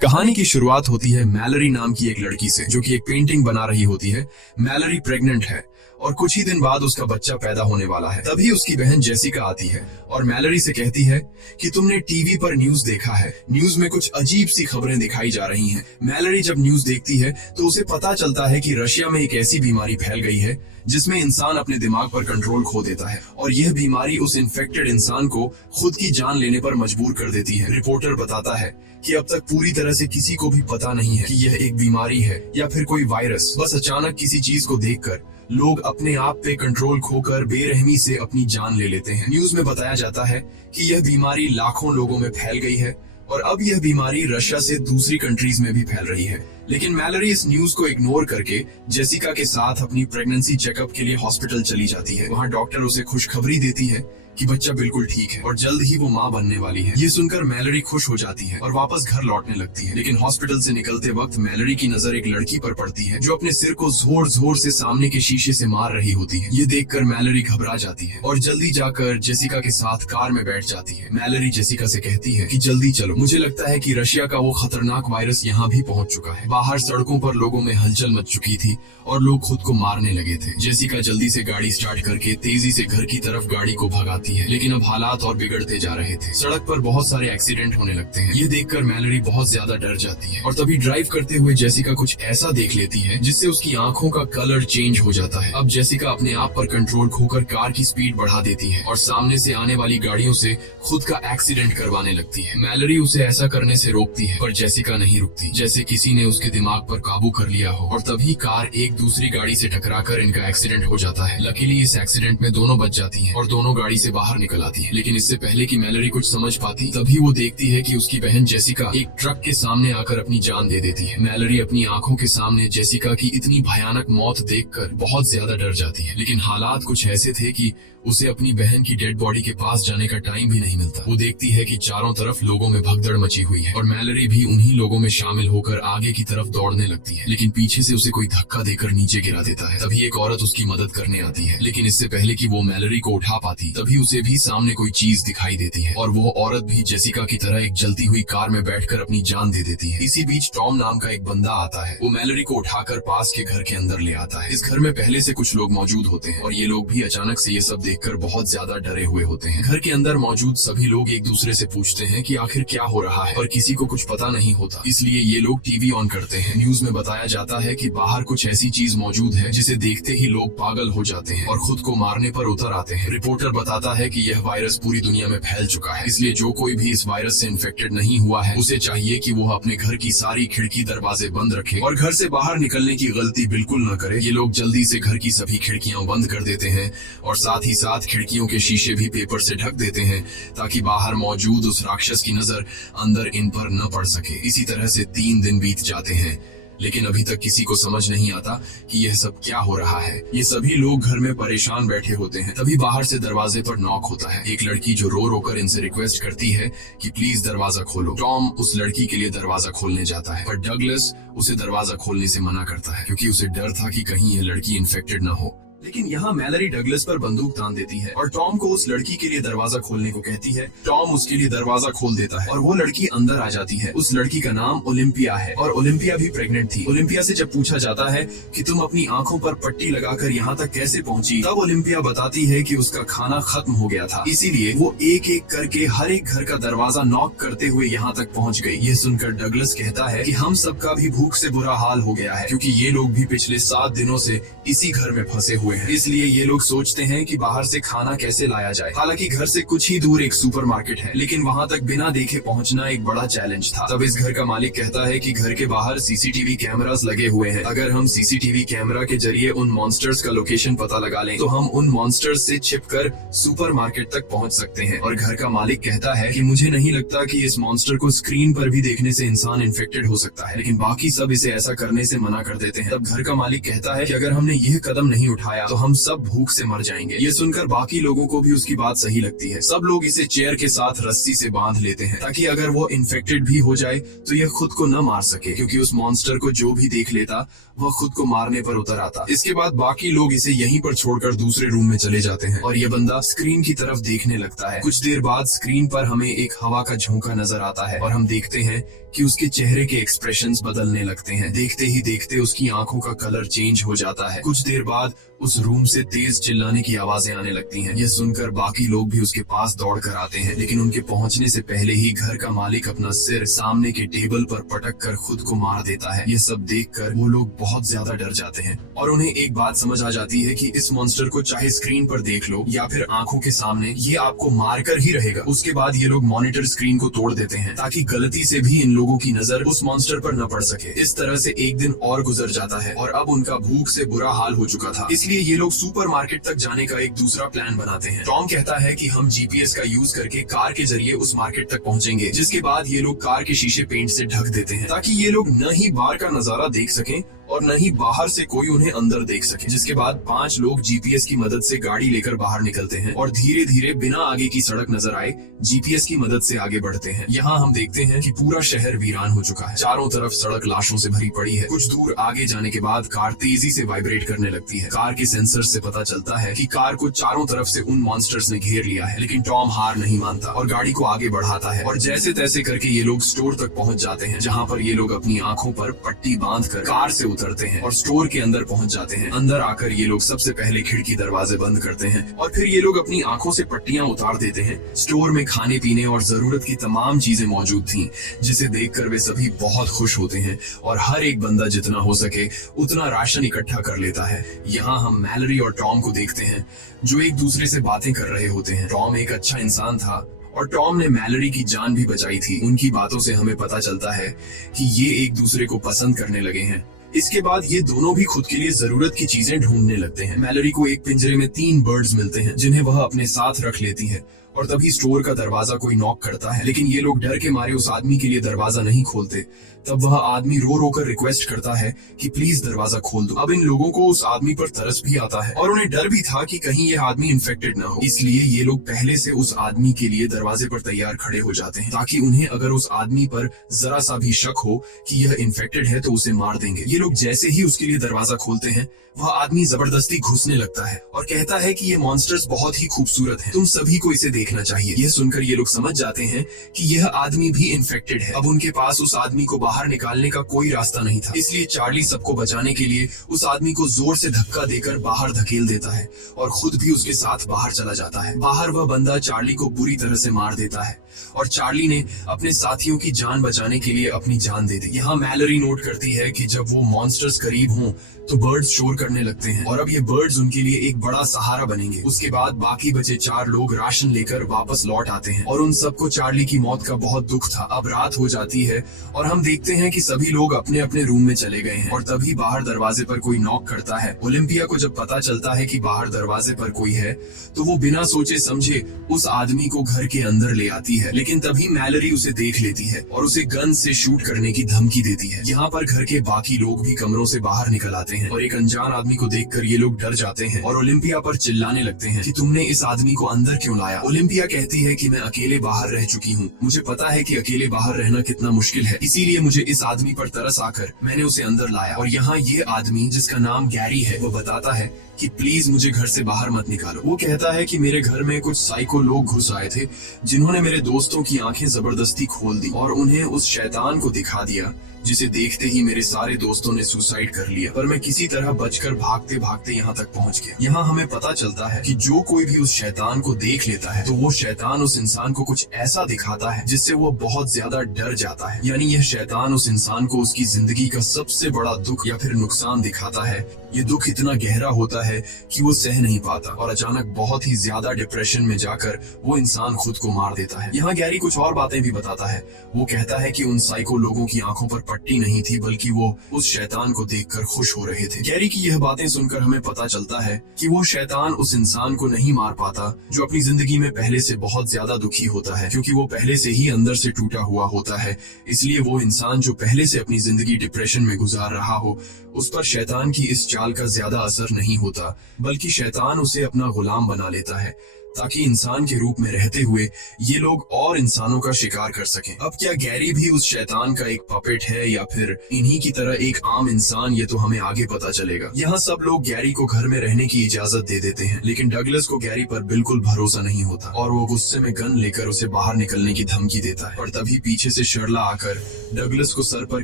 कहानी की शुरुआत होती है मैलरी नाम की एक लड़की से, जो कि एक पेंटिंग बना रही होती है। मैलरी प्रेग्नेंट है और कुछ ही दिन बाद उसका बच्चा पैदा होने वाला है। तभी उसकी बहन जेसिका आती है और मैलरी से कहती है कि तुमने टीवी पर न्यूज देखा है, न्यूज में कुछ अजीब सी खबरें दिखाई जा रही हैं। मैलरी जब न्यूज देखती है तो उसे पता चलता है कि रशिया में एक ऐसी बीमारी फैल गई है जिसमें इंसान अपने दिमाग पर कंट्रोल खो देता है और यह बीमारी उस इन्फेक्टेड इंसान को खुद की जान लेने पर मजबूर कर देती है। रिपोर्टर बताता है कि अब तक पूरी तरह से किसी को भी पता नहीं है कि यह एक बीमारी है या फिर कोई वायरस। बस अचानक किसी चीज को देखकर लोग अपने आप पे कंट्रोल खोकर बेरहमी से अपनी जान ले लेते हैं। न्यूज में बताया जाता है कि यह बीमारी लाखों लोगों में फैल गई है और अब यह बीमारी रशिया से दूसरी कंट्रीज में भी फैल रही है। लेकिन मैलरी इस न्यूज को इग्नोर करके जेसिका के साथ अपनी प्रेगनेंसी चेकअप के लिए हॉस्पिटल चली जाती है। वहाँ डॉक्टर उसे खुशखबरी देती है कि बच्चा बिल्कुल ठीक है और जल्द ही वो माँ बनने वाली है। ये सुनकर मैलरी खुश हो जाती है और वापस घर लौटने लगती है। लेकिन हॉस्पिटल से निकलते वक्त मैलरी की नजर एक लड़की पर पड़ती है जो अपने सिर को जोर जोर से सामने के शीशे से मार रही होती है। ये देखकर मैलरी घबरा जाती है और जल्दी जाकर जेसिका के साथ कार में बैठ जाती है। मैलरी जेसिका से कहती है कि जल्दी चलो, मुझे लगता है कि रशिया का वो खतरनाक वायरस यहाँ भी पहुँच चुका है। बाहर सड़कों पर लोगों में हलचल मच चुकी थी और लोग खुद को मारने लगे थे। जेसिका जल्दी से गाड़ी स्टार्ट करके तेजी से घर की तरफ गाड़ी को भगाती है, लेकिन अब हालात और बिगड़ते जा रहे थे। सड़क पर बहुत सारे एक्सीडेंट होने लगते हैं। ये देखकर मैलरी बहुत ज्यादा डर जाती है और तभी ड्राइव करते हुए जेसिका कुछ ऐसा देख लेती है जिससे उसकी आंखों का कलर चेंज हो जाता है। अब जेसिका अपने आप पर कंट्रोल खोकर कार की स्पीड बढ़ा देती है और सामने से आने वाली गाड़ियों से खुद का एक्सीडेंट करवाने लगती है। मैलरी उसे ऐसा करने से रोकती है पर जेसिका नहीं रुकती, जैसे किसी ने उसके दिमाग पर काबू कर लिया हो। और तभी कार एक दूसरी गाड़ी से टकराकर इनका एक्सीडेंट हो जाता है। लकीली इस एक्सीडेंट में दोनों बच जाती हैं और दोनों गाड़ी से बाहर निकल आती है। लेकिन इससे पहले कि मैलरी कुछ समझ पाती, तभी वो देखती है कि उसकी बहन जेसिका एक ट्रक के सामने आकर अपनी जान दे देती है। मैलरी अपनी आंखों के सामने जेसिका की इतनी भयानक मौत देखकर बहुत ज्यादा डर जाती है। लेकिन हालात कुछ ऐसे थे कि उसे अपनी बहन की डेड बॉडी के पास जाने का टाइम भी नहीं मिलता। वो देखती है कि चारों तरफ लोगों में भगदड़ मची हुई है और मैलरी भी उन्हीं लोगों में शामिल होकर आगे की तरफ दौड़ने लगती है। लेकिन पीछे से उसे कोई धक्का देकर नीचे गिरा देता है। तभी एक औरत उसकी मदद करने आती है, लेकिन इससे पहले कि वो मैलरी को उठा पाती, तभी उसे भी सामने कोई चीज दिखाई देती है और वो औरत भी जेसिका की तरह एक जलती हुई कार में बैठकर अपनी जान दे देती है। इसी बीच टॉम नाम का एक बंदा आता है। वो मैलरी को उठाकर पास के घर के अंदर ले आता है। इस घर में पहले से कुछ लोग मौजूद होते हैं और ये लोग भी अचानक से ये सब देखकर बहुत ज्यादा डरे हुए होते हैं। घर के अंदर मौजूद सभी लोग एक दूसरे से पूछते हैं कि आखिर क्या हो रहा है, पर किसी को कुछ पता नहीं होता। इसलिए ये लोग टीवी ऑन करते हैं। न्यूज में बताया जाता है कि बाहर कुछ ऐसी चीज मौजूद है जिसे देखते ही लोग पागल हो जाते हैं और खुद को मारने पर उतर आते हैं। रिपोर्टर बताता है कि यह वायरस पूरी दुनिया में फैल चुका है, इसलिए जो कोई भी इस वायरस से इन्फेक्टेड नहीं हुआ है उसे चाहिए कि वो अपने घर की सारी खिड़की दरवाजे बंद रखे और घर से बाहर निकलने की गलती बिल्कुल न करे। ये लोग जल्दी से घर की सभी खिड़कियां बंद कर देते हैं और साथ ही साथ खिड़कियों के शीशे भी पेपर से ढक देते हैं ताकि बाहर मौजूद उस राक्षस की नजर अंदर इन पर न पड़ सके। इसी तरह से 3 दिन बीत जाते हैं, लेकिन अभी तक किसी को समझ नहीं आता कि यह सब क्या हो रहा है। ये सभी लोग घर में परेशान बैठे होते हैं। तभी बाहर से दरवाजे पर नॉक होता है। एक लड़की जो रो रो कर इनसे रिक्वेस्ट करती है कि प्लीज दरवाजा खोलो। टॉम उस लड़की के लिए दरवाजा खोलने जाता है, पर डगलस उसे दरवाजा खोलने से मना करता है क्योंकि उसे डर था कि कहीं यह लड़की इन्फेक्टेड न हो। लेकिन यहाँ मैलरी डगलस पर बंदूक तान देती है और टॉम को उस लड़की के लिए दरवाजा खोलने को कहती है। टॉम उसके लिए दरवाजा खोल देता है और वो लड़की अंदर आ जाती है। उस लड़की का नाम ओलिम्पिया है और ओलिम्पिया भी प्रेग्नेंट थी। ओलिम्पिया से जब पूछा जाता है कि तुम अपनी आंखों पर पट्टी लगाकर यहाँ तक कैसे पहुँची, तब ओलिम्पिया बताती है कि उसका खाना खत्म हो गया था, इसीलिए वो एक एक करके हर एक घर का दरवाजा नॉक करते हुए यहाँ तक पहुँच गई। ये सुनकर डगलस कहता है कि हम सबका भी भूख से बुरा हाल हो गया है क्योंकि ये लोग भी पिछले 7 दिनों से इसी घर में फंसे हुए हैं। इसलिए ये लोग सोचते हैं कि बाहर से खाना कैसे लाया जाए। हालांकि घर से कुछ ही दूर एक सुपरमार्केट है, लेकिन वहाँ तक बिना देखे पहुँचना एक बड़ा चैलेंज था। तब इस घर का मालिक कहता है कि घर के बाहर सीसीटीवी कैमरास लगे हुए हैं। अगर हम सीसीटीवी कैमरा के जरिए उन मॉन्स्टर्स का लोकेशन पता लगा लें तो हम उन मॉन्स्टर्स से छिपकर सुपरमार्केट तक पहुँच सकते हैं। और घर का मालिक कहता है कि मुझे नहीं लगता कि इस मॉन्स्टर को स्क्रीन पर भी देखने से इंसान इन्फेक्टेड हो सकता है, लेकिन बाकी सब इसे ऐसा करने से मना कर देते हैं। तब घर का मालिक कहता है कि अगर हमने यह कदम नहीं उठाया तो हम सब भूख से मर जाएंगे। ये सुनकर बाकी लोगों को भी उसकी बात सही लगती है। सब लोग इसे चेयर के साथ रस्सी से बांध लेते हैं ताकि अगर वो इन्फेक्टेड भी हो जाए तो ये खुद को न मार सके, क्योंकि उस मॉन्स्टर को जो भी देख लेता वह खुद को मारने पर उतर आता। इसके बाद बाकी लोग इसे यहीं पर छोड़कर दूसरे रूम में चले जाते हैं और ये बंदा स्क्रीन की तरफ देखने लगता है। कुछ देर बाद स्क्रीन पर हमें एक हवा का झोंका नजर आता है और हम देखते हैं कि उसके चेहरे के एक्सप्रेशंस बदलने लगते हैं। देखते ही देखते उसकी आंखों का कलर चेंज हो जाता है। कुछ देर बाद उस रूम से तेज चिल्लाने की आवाजें आने लगती हैं। यह सुनकर बाकी लोग भी उसके पास दौड़ कर आते हैं, लेकिन उनके पहुंचने से पहले ही घर का मालिक अपना सिर सामने के टेबल पर पटक कर खुद को मार देता है। यह सब देखकर वो लोग बहुत ज्यादा डर जाते हैं और उन्हें एक बात समझ आ जाती है कि इस मॉन्स्टर को चाहे स्क्रीन पर देख लो या फिर आंखों के सामने, ये आपको मार कर ही रहेगा। उसके बाद ये लोग मॉनिटर स्क्रीन को तोड़ देते हैं ताकि गलती से भी इन लोगों की नजर उस मॉन्स्टर पर न पड़ सके। इस तरह से एक दिन और गुजर जाता है और अब उनका भूख से बुरा हाल हो चुका था, इसलिए ये लोग सुपरमार्केट तक जाने का एक दूसरा प्लान बनाते हैं। टॉम कहता है कि हम जीपीएस का यूज करके कार के जरिए उस मार्केट तक पहुंचेंगे, जिसके बाद ये लोग कार के शीशे पेंट से ढक देते हैं ताकि ये लोग न ही बाहर का नजारा देख सकें और न ही बाहर से कोई उन्हें अंदर देख सके। जिसके बाद 5 लोग जीपीएस की मदद से गाड़ी लेकर बाहर निकलते हैं और धीरे धीरे बिना आगे की सड़क नजर आए जीपीएस की मदद से आगे बढ़ते हैं। यहाँ हम देखते हैं कि पूरा शहर वीरान हो चुका है। चारों तरफ सड़क लाशों से भरी पड़ी है। कुछ दूर आगे जाने के बाद कार तेजी से वाइब्रेट करने लगती है। कार के सेंसर से पता चलता है कि कार को चारों तरफ से उन मॉन्स्टर्स ने घेर लिया है, लेकिन टॉम हार नहीं मानता और गाड़ी को आगे बढ़ाता है और जैसे तैसे करके ये लोग स्टोर तक पहुँच जाते हैं, जहाँ पर ये लोग अपनी आंखों पर पट्टी बांधकर कार से उतरते हैं और स्टोर के अंदर पहुंच जाते हैं। अंदर आकर ये लोग सबसे पहले खिड़की दरवाजे बंद करते हैं और फिर ये लोग अपनी आंखों से पट्टियां उतार देते हैं। स्टोर में खाने पीने और जरूरत की तमाम चीजें मौजूद थीं, जिसे देखकर वे सभी बहुत खुश होते हैं और हर एक बंदा जितना हो सके उतना राशन इकट्ठा कर लेता है। यहाँ हम मैलरी और टॉम को देखते हैं जो एक दूसरे से बातें कर रहे होते हैं। टॉम एक अच्छा इंसान था और टॉम ने मैलरी की जान भी बचाई थी। उनकी बातों से हमें पता चलता है कि ये एक दूसरे को पसंद करने लगे हैं। इसके बाद ये दोनों भी खुद के लिए जरूरत की चीजें ढूंढने लगते हैं। मैलरी को एक पिंजरे में 3 बर्ड्स मिलते हैं जिन्हें वह अपने साथ रख लेती है और तभी स्टोर का दरवाजा कोई नॉक करता है, लेकिन ये लोग डर के मारे उस आदमी के लिए दरवाजा नहीं खोलते। तब वह आदमी रो रो कर रिक्वेस्ट करता है कि प्लीज दरवाजा खोल दो। अब इन लोगों को उस आदमी पर तरस भी आता है और उन्हें डर भी था कि कहीं ये आदमी इन्फेक्टेड ना हो, इसलिए ये लोग पहले से उस आदमी के लिए दरवाजे पर तैयार खड़े हो जाते हैं ताकि उन्हें अगर उस आदमी पर जरा सा भी शक हो कि यह इन्फेक्टेड है तो उसे मार देंगे। ये लोग जैसे ही उसके लिए दरवाजा खोलते हैं, वह आदमी जबरदस्ती घुसने लगता है और कहता है कि ये मॉन्स्टर्स बहुत ही खूबसूरत हैं, तुम सभी को इसे देखना चाहिए। यह सुनकर ये लोग समझ जाते हैं कि यह आदमी भी इन्फेक्टेड है। अब उनके पास उस आदमी को बाहर निकालने का कोई रास्ता नहीं था, इसलिए चार्ली सबको बचाने के लिए उस आदमी को जोर से धक्का देकर बाहर धकेल देता है और खुद भी उसके साथ बाहर चला जाता है। बाहर वह बंदा चार्ली को बुरी तरह से मार देता है और चार्ली ने अपने साथियों की जान बचाने के लिए अपनी जान दे दी। यहाँ मैलरी नोट करती है कि जब वो मॉन्स्टर्स करीब हों तो बर्ड्स शोर करने लगते हैं और अब ये बर्ड्स उनके लिए एक बड़ा सहारा बनेंगे। उसके बाद बाकी बचे 4 लोग राशन लेकर वापस लौट आते हैं और उन सबको चार्ली की मौत का बहुत दुख था। अब रात हो जाती है और हम देखते हैं कि सभी लोग अपने अपने रूम में चले गए हैं और तभी बाहर दरवाजे पर कोई नॉक करता है। ओलिम्पिया को जब पता चलता है कि बाहर दरवाजे पर कोई है तो वो बिना सोचे समझे उस आदमी को घर के अंदर ले आती है, लेकिन तभी मैलरी उसे देख लेती है और उसे गन से शूट करने की धमकी देती है। यहाँ पर घर के बाकी लोग भी कमरों से बाहर निकल आते हैं और एक अनजान आदमी को देखकर ये लोग डर जाते हैं और ओलिम्पिया पर चिल्लाने लगते हैं कि तुमने इस आदमी को अंदर क्यों लाया। ओलिम्पिया कहती है कि मैं अकेले बाहर रह चुकी हूँ, मुझे पता है कि अकेले बाहर रहना कितना मुश्किल है, इसीलिए मुझे इस आदमी पर तरस आकर मैंने उसे अंदर लाया। और यहाँ ये आदमी जिसका नाम गैरी है वो बताता है कि प्लीज मुझे घर से बाहर मत निकालो। वो कहता है कि मेरे घर में कुछ साइको लोग घुस आए थे जिन्होंने मेरे दोस्तों की आंखें जबरदस्ती खोल दी और उन्हें उस शैतान को दिखा दिया जिसे देखते ही मेरे सारे दोस्तों ने सुसाइड कर लिया, पर मैं किसी तरह बचकर भागते भागते यहाँ तक पहुँच गया। यहाँ हमें पता चलता है कि जो कोई भी उस शैतान को देख लेता है तो वो शैतान उस इंसान को कुछ ऐसा दिखाता है जिससे वो बहुत ज्यादा डर जाता है। यानी यह शैतान उस इंसान को उसकी जिंदगी का सबसे बड़ा दुख या फिर नुकसान दिखाता है। ये दुख इतना गहरा होता है कि वो सह नहीं पाता और अचानक बहुत ही ज्यादा डिप्रेशन में जाकर वो इंसान खुद को मार देता है। यहाँ गैरी कुछ और बातें भी बताता है। वो कहता है कि उन साइको लोगों की आंखों पर पट्टी नहीं थी बल्कि वो उस शैतान को देखकर खुश हो रहे थे। गैरी की यह बातें सुनकर हमें पता चलता है कि वो शैतान उस इंसान को नहीं मार पाता जो अपनी जिंदगी में पहले से बहुत ज्यादा दुखी होता है, क्योंकि वो पहले से ही अंदर से टूटा हुआ होता है। इसलिए वो इंसान जो पहले से अपनी जिंदगी डिप्रेशन में गुजार रहा हो उस पर शैतान की इस चाल का ज्यादा असर नहीं होता, बल्कि शैतान उसे अपना गुलाम बना लेता है ताकि इंसान के रूप में रहते हुए ये लोग और इंसानों का शिकार कर सकें। अब क्या गैरी भी उस शैतान का एक पपेट है या फिर इन्हीं की तरह एक आम इंसान, ये तो हमें आगे पता चलेगा। यहाँ सब लोग गैरी को घर में रहने की इजाजत दे देते हैं, लेकिन डगलस को गैरी पर बिल्कुल भरोसा नहीं होता और वो गुस्से में गन लेकर उसे बाहर निकलने की धमकी देता है। और तभी पीछे से शर्ला आकर डगलस को सर पर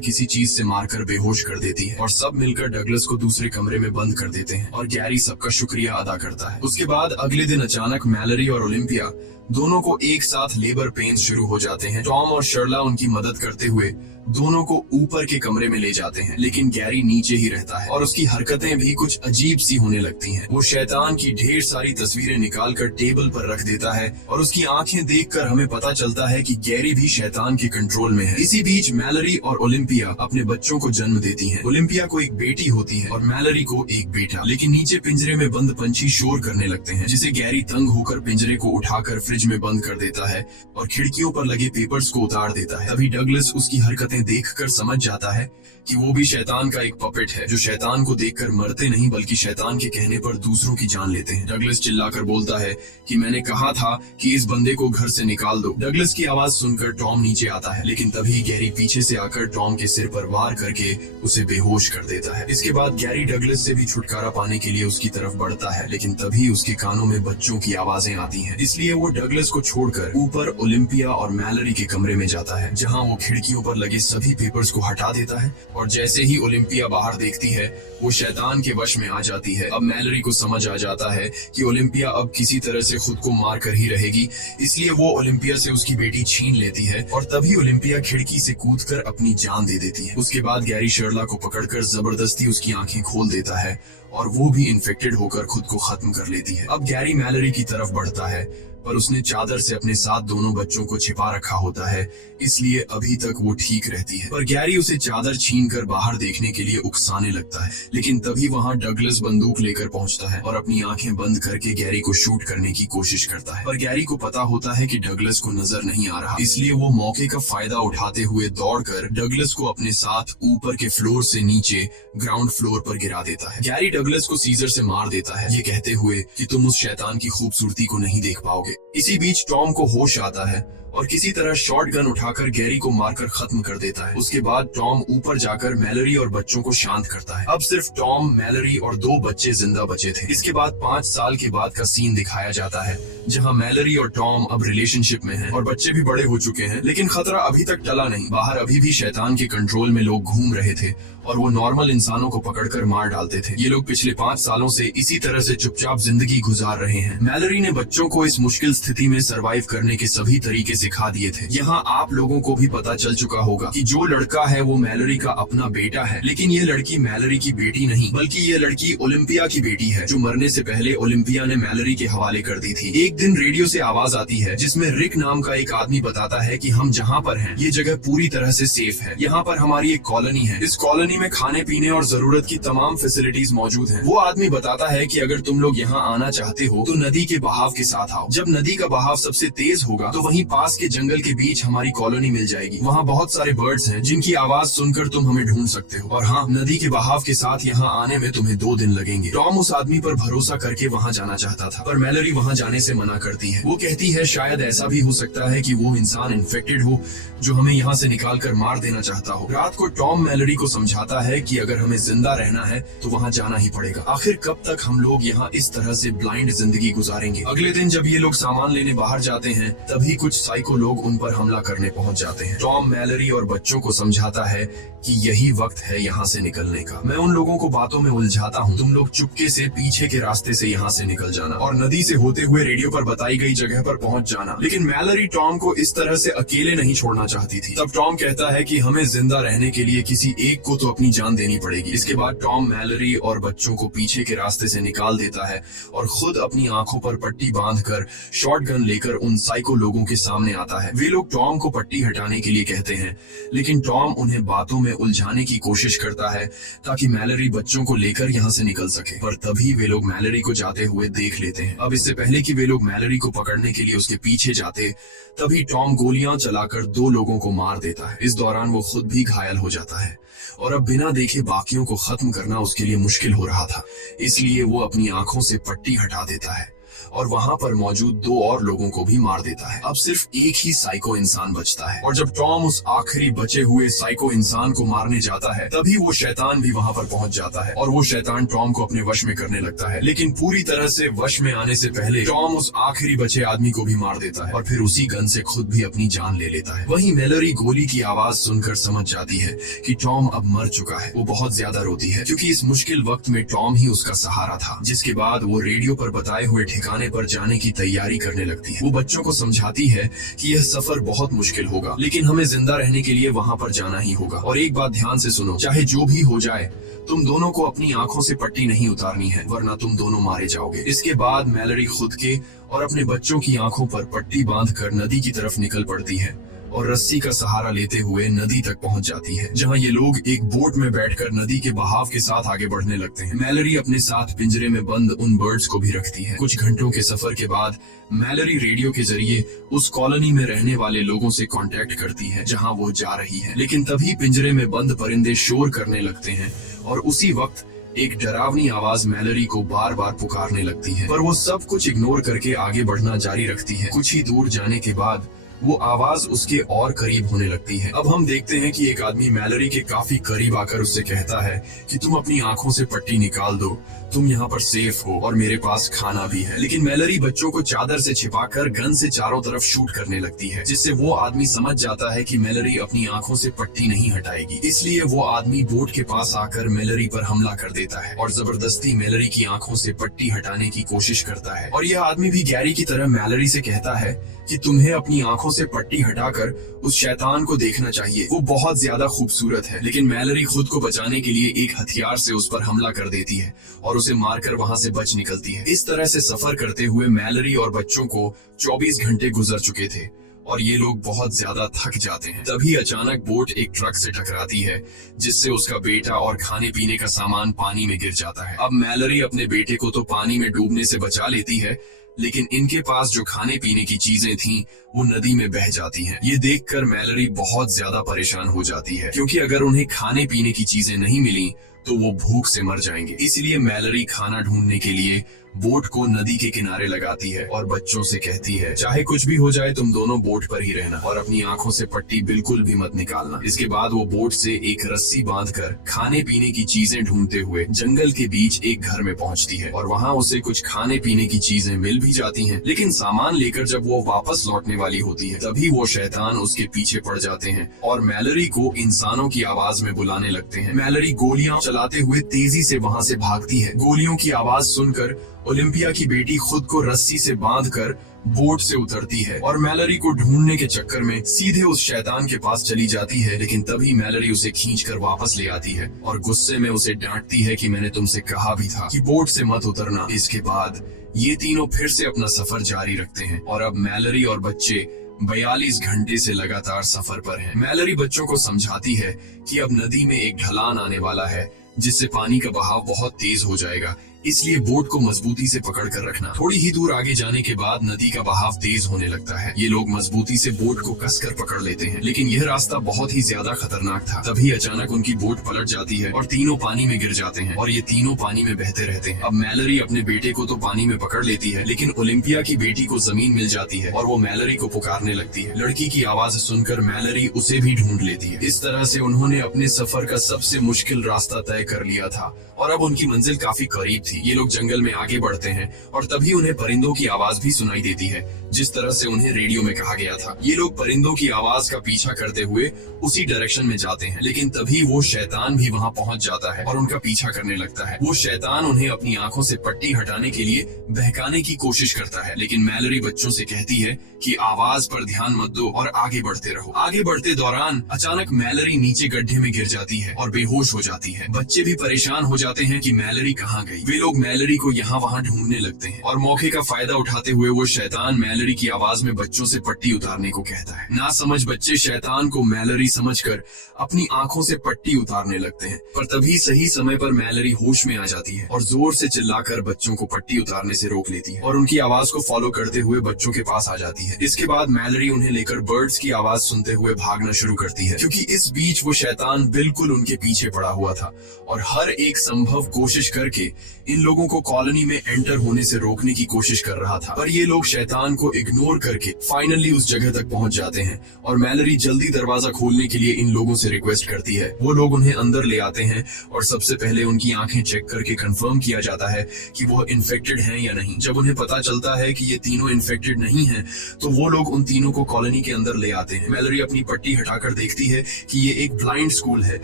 किसी चीज से मारकर बेहोश कर देती है और सब मिलकर डगलस को दूसरे कमरे में बंद कर देते हैं और गैरी सबका शुक्रिया अदा करता है। उसके बाद अगले दिन अचानक मैलरी और ओलिम्पिया दोनों को एक साथ लेबर पेन्स शुरू हो जाते हैं। टॉम और शर्ला उनकी मदद करते हुए दोनों को ऊपर के कमरे में ले जाते हैं, लेकिन गैरी नीचे ही रहता है और उसकी हरकतें भी कुछ अजीब सी होने लगती हैं। वो शैतान की ढेर सारी तस्वीरें निकालकर टेबल पर रख देता है और उसकी आंखें देखकर हमें पता चलता है कि गैरी भी शैतान के कंट्रोल में है। इसी बीच मैलरी और ओलिम्पिया अपने बच्चों को जन्म देती हैं। ओलिम्पिया को एक बेटी होती है और मैलरी को एक बेटा। लेकिन नीचे पिंजरे में बंद पंछी शोर करने लगते हैं, जिसे गैरी तंग होकर पिंजरे को उठाकर फ्रिज में बंद कर देता है और खिड़कियों पर लगे पेपर्स को उतार देता है। तभी डगलस उसकी हरकतें देखकर समझ जाता है कि वो भी शैतान का एक पपेट है, जो शैतान को देखकर मरते नहीं बल्कि शैतान के कहने पर दूसरों की जान लेते हैं। डगलस चिल्लाकर बोलता है कि मैंने कहा था कि इस बंदे को घर से निकाल दो। डगलस की आवाज सुनकर टॉम नीचे आता है, लेकिन तभी गैरी पीछे से आकर टॉम के सिर पर वार करके उसे बेहोश कर देता है। इसके बाद गैरी डगलस से भी छुटकारा पाने के लिए उसकी तरफ बढ़ता है, लेकिन तभी उसके कानों में बच्चों की आवाजें आती हैं। इसलिए वो डगलस को छोड़कर ऊपर ओलिम्पिया और मैलरी के कमरे में जाता है, जहाँ वो खिड़कियों पर लगे सभी पेपर्स को हटा देता है और जैसे ही ओलिम्पिया बाहर देखती है वो शैतान के वश में आ जाती है। अब मैलरी को समझ आ जाता है कि ओलिम्पिया अब किसी तरह से खुद को मार कर ही रहेगी, इसलिए वो ओलिम्पिया से उसकी बेटी छीन लेती है और तभी ओलिम्पिया खिड़की से कूदकर अपनी जान दे देती है। उसके बाद गैरी शर्ला को पकड़कर जबरदस्ती उसकी आंखें खोल देता है और वो भी इन्फेक्टेड होकर खुद को खत्म कर लेती है। अब गैरी मैलरी की तरफ बढ़ता है, पर उसने चादर से अपने साथ दोनों बच्चों को छिपा रखा होता है, इसलिए अभी तक वो ठीक रहती है। पर गैरी उसे चादर छीनकर बाहर देखने के लिए उकसाने लगता है, लेकिन तभी वहाँ डगलस बंदूक लेकर पहुँचता है और अपनी आंखें बंद करके गैरी को शूट करने की कोशिश करता है। पर गैरी को पता होता है कि डगलस को नजर नहीं आ रहा, इसलिए वो मौके का फायदा उठाते हुए दौड़कर डगलस को अपने साथ ऊपर के फ्लोर से नीचे ग्राउंड फ्लोर पर गिरा देता है। गैरी डगलस को सीजर से मार देता है, ये कहते हुए कि तुम उस शैतान की खूबसूरती को नहीं देख पाओगे। इसी बीच टॉम को होश आता है और किसी तरह शॉट गन उठाकर गैरी को मारकर खत्म कर देता है। उसके बाद टॉम ऊपर जाकर मैलरी और बच्चों को शांत करता है। अब सिर्फ टॉम, मैलरी और 2 बच्चे जिंदा बचे थे। इसके बाद 5 साल के बाद का सीन दिखाया जाता है, जहां मैलरी और टॉम अब रिलेशनशिप में हैं और बच्चे भी बड़े हो चुके हैं, लेकिन खतरा अभी तक टला नहीं। बाहर अभी भी शैतान के कंट्रोल में लोग घूम रहे थे और वो नॉर्मल इंसानों को पकड़कर मार डालते थे। ये लोग पिछले 5 सालों से इसी तरह से चुपचाप जिंदगी गुजार रहे हैं। मैलरी ने बच्चों को इस मुश्किल स्थिति में सरवाइव करने के सभी तरीके सिखा दिए थे। यहाँ आप लोगों को भी पता चल चुका होगा कि जो लड़का है वो मैलरी का अपना बेटा है, लेकिन ये लड़की मैलरी की बेटी नहीं, बल्कि ये लड़की ओलिम्पिया की बेटी है, जो मरने से पहले ओलिम्पिया ने मैलरी के हवाले कर दी थी। एक दिन रेडियो से आवाज आती है जिसमें रिक नाम का एक आदमी बताता है कि हम जहाँ पर हैं ये जगह पूरी तरह से सेफ है। यहाँ पर हमारी एक कॉलोनी है, इस कॉलोनी में खाने पीने और जरूरत की तमाम फैसिलिटीज मौजूद हैं। वो आदमी बताता है कि अगर तुम लोग यहाँ आना चाहते हो तो नदी के बहाव के साथ आओ। जब नदी का बहाव सबसे तेज होगा तो वहीं पास के जंगल के बीच हमारी कॉलोनी मिल जाएगी। वहाँ बहुत सारे बर्ड्स हैं जिनकी आवाज सुनकर तुम हमें ढूंढ सकते हो। और हाँ, नदी के बहाव के साथ यहाँ आने में तुम्हें 2 दिन लगेंगे। टॉम उस आदमी पर भरोसा करके वहाँ जाना चाहता था, पर मैलरी वहाँ जाने से मना करती है। वो कहती है शायद ऐसा भी हो सकता है कि वो इंसान इन्फेक्टेड हो जो हमें यहाँ से निकाल कर मार देना चाहता हो। रात को टॉम मैलरी को समझाता है कि अगर हमें जिंदा रहना है तो वहाँ जाना ही पड़ेगा। आखिर कब तक हम लोग यहाँ इस तरह से ब्लाइंड जिंदगी गुजारेंगे। अगले दिन जब ये लोग सामान लेने बाहर जाते हैं तभी कुछ साइको लोग उन पर हमला करने पहुँच जाते हैं। टॉम मैलरी और बच्चों को समझाता है कि यही वक्त है यहाँ से निकलने का। मैं उन लोगों को बातों में उलझाता हूँ, तुम लोग चुपके से पीछे के रास्ते से यहाँ से निकल जाना और नदी से होते हुए रेडियो पर बताई गई जगह पर पहुँच जाना। लेकिन मैलरी टॉम को इस तरह से अकेले नहीं छोड़ना चाहती थी। तब टॉम कहता है कि हमें जिंदा रहने के लिए किसी एक को तो अपनी जान देनी पड़ेगी। इसके बाद टॉम मैलरी और बच्चों को पीछे के रास्ते से निकाल देता है और खुद अपनी आंखों पर पट्टी बांधकर शॉटगन लेकर उन साइको लोगों के सामने आता है। वे लोग टॉम को पट्टी हटाने के लिए कहते हैं, लेकिन टॉम उन्हें बातों में उलझाने की कोशिश करता है ताकि मैलरी बच्चों को लेकर यहाँ से निकल सके। पर तभी वे लोग मैलरी को जाते हुए देख लेते हैं। अब इससे पहले कि वे लोग मैलरी को पकड़ने के लिए उसके पीछे जाते, तभी टॉम गोलियां चलाकर 2 लोगों को मार देता है। इस दौरान वो खुद भी घायल हो जाता है और अब बिना देखे बाकियों को खत्म करना उसके लिए मुश्किल हो रहा था, इसलिए वो अपनी आंखों से पट्टी हटा देता है और वहाँ पर मौजूद 2 और लोगों को भी मार देता है। अब सिर्फ एक ही साइको इंसान बचता है, और जब टॉम उस आखिरी बचे हुए साइको इंसान को मारने जाता है तभी वो शैतान भी वहाँ पर पहुँच जाता है और वो शैतान टॉम को अपने वश में करने लगता है। लेकिन पूरी तरह से वश में आने से पहले टॉम उस आखिरी बचे आदमी को भी मार देता है और फिर उसी गन से खुद भी अपनी जान ले लेता है। वहीं मैलोरी गोली की आवाज सुनकर समझ जाती है कि टॉम अब मर चुका है। वो बहुत ज्यादा रोती है क्योंकि इस मुश्किल वक्त में टॉम ही उसका सहारा था। जिसके बाद वो रेडियो पर बताए हुए ठिकाने पर जाने की तैयारी करने लगती है। वो बच्चों को समझाती है कि यह सफर बहुत मुश्किल होगा, लेकिन हमें जिंदा रहने के लिए वहाँ पर जाना ही होगा। और एक बात ध्यान से सुनो, चाहे जो भी हो जाए, तुम दोनों को अपनी आंखों से पट्टी नहीं उतारनी है, वरना तुम दोनों मारे जाओगे। इसके बाद मैलोरी खुद के और अपने बच्चों की आंखों पर पट्टी बांधकर नदी की तरफ निकल पड़ती है और रस्सी का सहारा लेते हुए नदी तक पहुंच जाती है, जहां ये लोग एक बोट में बैठकर नदी के बहाव के साथ आगे बढ़ने लगते हैं। मैलोरी अपने साथ पिंजरे में बंद उन बर्ड्स को भी रखती है। कुछ घंटों के सफर के बाद मैलोरी रेडियो के जरिए उस कॉलोनी में रहने वाले लोगों से कांटेक्ट करती है जहां वो जा रही है। लेकिन तभी पिंजरे में बंद परिंदे शोर करने लगते हैं और उसी वक्त एक डरावनी आवाज मैलोरी को बार बार पुकारने लगती है, पर वो सब कुछ इग्नोर करके आगे बढ़ना जारी रखती है। कुछ ही दूर जाने के बाद वो आवाज उसके और करीब होने लगती है। अब हम देखते हैं कि एक आदमी मैलोरी के काफी करीब आकर उससे कहता है कि तुम अपनी आंखों से पट्टी निकाल दो, तुम यहाँ पर सेफ हो और मेरे पास खाना भी है। लेकिन मैलोरी बच्चों को चादर से छिपाकर गन से चारों तरफ शूट करने लगती है, जिससे वो आदमी समझ जाता है कि मैलोरी अपनी आंखों से पट्टी नहीं हटाएगी। इसलिए वो आदमी बोट के पास आकर मैलोरी पर हमला कर देता है और जबरदस्ती मैलोरी की आंखों से पट्टी हटाने की कोशिश करता है। और यह आदमी भी गैरी की तरह मैलोरी से कहता है कि तुम्हें अपनी आंखों से पट्टी हटाकर उस शैतान को देखना चाहिए, वो बहुत ज्यादा खूबसूरत है। लेकिन मैलोरी खुद को बचाने के लिए एक हथियार से उस पर हमला कर देती है और उसे मारकर वहां से बच निकलती है। इस तरह से सफर करते हुए मैलोरी और बच्चों को 24 घंटे गुजर चुके थे और ये लोग बहुत ज्यादा थक जाते हैं। तभी अचानक बोट एक ट्रक से टकराती है, जिससे उसका बेटा और खाने पीने का सामान पानी में गिर जाता है। अब मैलोरी अपने बेटे को तो पानी में डूबने से बचा लेती है, लेकिन इनके पास जो खाने पीने की चीजें थीं, वो नदी में बह जाती हैं। ये देखकर मैलोरी बहुत ज्यादा परेशान हो जाती है, क्योंकि अगर उन्हें खाने पीने की चीजें नहीं मिली तो वो भूख से मर जाएंगे। इसलिए मैलोरी खाना ढूंढने के लिए बोट को नदी के किनारे लगाती है और बच्चों से कहती है, चाहे कुछ भी हो जाए तुम दोनों बोट पर ही रहना और अपनी आंखों से पट्टी बिल्कुल भी मत निकालना। इसके बाद वो बोट से एक रस्सी बांधकर खाने पीने की चीजें ढूंढते हुए जंगल के बीच एक घर में पहुंचती है और वहां उसे कुछ खाने पीने की चीजें मिल भी जाती हैं। लेकिन सामान लेकर जब वो वापस लौटने वाली होती है तभी वो शैतान उसके पीछे पड़ जाते हैं और मैलोरी को इंसानों की आवाज में बुलाने लगते हैं। मैलोरी गोलियां चलाते हुए तेजी से वहां से भागती है। गोलियों की आवाज सुनकर ओलिम्पिया की बेटी खुद को रस्सी से बांधकर बोट से उतरती है और मैलोरी को ढूंढने के चक्कर में सीधे उस शैतान के पास चली जाती है। लेकिन तभी मैलोरी उसे खींचकर वापस ले आती है और गुस्से में उसे डांटती है कि मैंने तुमसे कहा भी था कि बोट से मत उतरना। इसके बाद ये तीनों फिर से अपना सफर जारी रखते हैं और अब मैलोरी और बच्चे 42 घंटे से लगातार सफर पर हैं। मैलोरी बच्चों को समझाती है कि अब नदी में एक ढलान आने वाला है, जिससे पानी का बहाव बहुत तेज हो जाएगा, इसलिए बोट को मजबूती से पकड़ कर रखना। थोड़ी ही दूर आगे जाने के बाद नदी का बहाव तेज होने लगता है। ये लोग मजबूती से बोट को कसकर पकड़ लेते हैं, लेकिन यह रास्ता बहुत ही ज्यादा खतरनाक था। तभी अचानक उनकी बोट पलट जाती है और तीनों पानी में गिर जाते हैं और ये तीनों पानी में बहते रहते हैं। अब मैलोरी अपने बेटे को तो पानी में पकड़ लेती है, लेकिन ओलिम्पिया की बेटी को जमीन मिल जाती है और वो मैलोरी को पुकारने लगती है। लड़की की आवाज सुनकर मैलोरी उसे भी ढूंढ लेती है। इस तरह से उन्होंने अपने सफर का सबसे मुश्किल रास्ता तय कर लिया था और अब उनकी मंजिल काफी करीब थी। ये लोग जंगल में आगे बढ़ते हैं और तभी उन्हें परिंदों की आवाज भी सुनाई देती है, जिस तरह से उन्हें रेडियो में कहा गया था। ये लोग परिंदों की आवाज का पीछा करते हुए उसी डायरेक्शन में जाते हैं, लेकिन तभी वो शैतान भी वहां पहुंच जाता है और उनका पीछा करने लगता है। वो शैतान उन्हें अपनी आंखों से पट्टी हटाने के लिए बहकाने की कोशिश करता है, लेकिन मैलोरी बच्चों से कहती है कि आवाज पर ध्यान मत दो और आगे बढ़ते रहो। आगे बढ़ते दौरान अचानक मैलोरी नीचे गड्ढे में गिर जाती है और बेहोश हो जाती है। बच्चे भी परेशान हो जाते हैं कि मैलोरी कहाँ गई। वे लोग मैलोरी को यहाँ वहाँ ढूंढने लगते हैं और मौके का फायदा उठाते हुए वो शैतान मैलोरी की आवाज में बच्चों से पट्टी उतारने को कहता है। ना समझ बच्चे शैतान को मैलोरी समझकर अपनी आंखों से पट्टी उतारने लगते हैं, पर तभी सही समय पर मैलोरी होश में आ जाती है और जोर से चिल्लाकर बच्चों को पट्टी उतारने से रोक लेती है और उनकी आवाज को फॉलो करते हुए बच्चों के पास आ जाती है। इसके बाद मैलोरी उन्हें लेकर बर्ड्स की आवाज सुनते हुए भागना शुरू करती है, क्योंकि इस बीच वो शैतान बिल्कुल उनके पीछे पड़ा हुआ था और हर एक संभव कोशिश करके इन लोगों को कॉलोनी में एंटर होने से रोकने की कोशिश कर रहा था, पर ये लोग शैतान को इग्नोर करके फाइनली उस जगह तक पहुंच जाते हैं और मैलरी जल्दी दरवाजा खोलने के लिए इन लोगों से रिक्वेस्ट करती है। वो लोग उन्हें अंदर ले आते हैं और सबसे पहले उनकी आंखें चेक करके कंफर्म किया जाता है कि वो इन्फेक्टेड हैं या नहीं। जब उन्हें पता चलता है कि ये तीनों इन्फेक्टेड नहीं हैं, तो वो लोग उन तीनों को कॉलोनी के अंदर ले आते हैं। मैलरी अपनी पट्टी हटाकर देखती है कि ये एक ब्लाइंड स्कूल है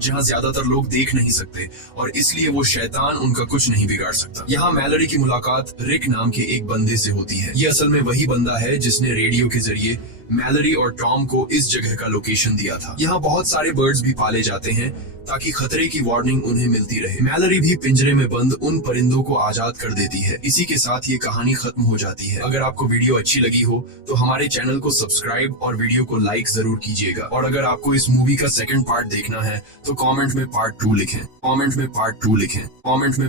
जहाँ ज्यादातर लोग देख नहीं सकते और इसलिए वो शैतान उनका कुछ नहीं बिगाड़ सकता। यहाँ मैलरी की मुलाकात रिक नाम के एक बंदे से होती है। ये असल में वही बंदा है जिसने रेडियो के जरिए मैलरी और टॉम को इस जगह का लोकेशन दिया था। यहाँ बहुत सारे बर्ड्स भी पाले जाते हैं ताकि खतरे की वार्निंग उन्हें मिलती रहे। मैलरी भी पिंजरे में बंद उन परिंदों को आजाद कर देती है। इसी के साथ ये कहानी खत्म हो जाती है। अगर आपको वीडियो अच्छी लगी हो तो हमारे चैनल को सब्सक्राइब और वीडियो को लाइक जरूर कीजिएगा। और अगर आपको इस मूवी का सेकंड पार्ट देखना है तो कमेंट में पार्ट 2 लिखें। कमेंट में